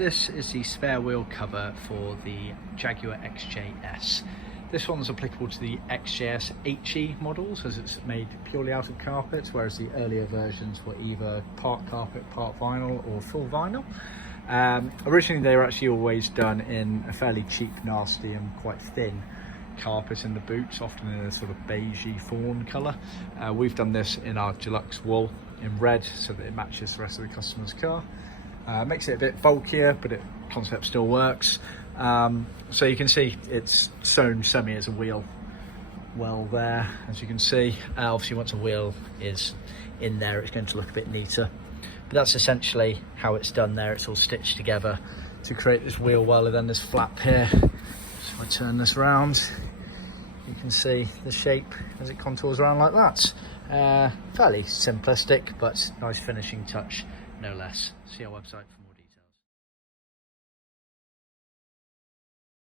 This is the spare wheel cover for the Jaguar XJS. This one's applicable to the XJS HE models as it's made purely out of carpet, whereas the earlier versions were either part carpet, part vinyl or full vinyl. Originally they were actually always done in a fairly cheap, nasty and quite thin carpet in the boots, often in a sort of beigey fawn colour. We've done this in our Deluxe Wool in red so that it matches the rest of the customer's car. Makes it a bit bulkier, but the concept still works. So you can see it's sewn semi as a wheel well there, as you can see. Obviously once a wheel is in there it's going to look a bit neater, but that's essentially how it's done there. It's all stitched together to create this wheel well, and then this flap here. So if I turn this around, you can see the shape as it contours around like that. Fairly simplistic, but nice finishing touch no less. See our website for more.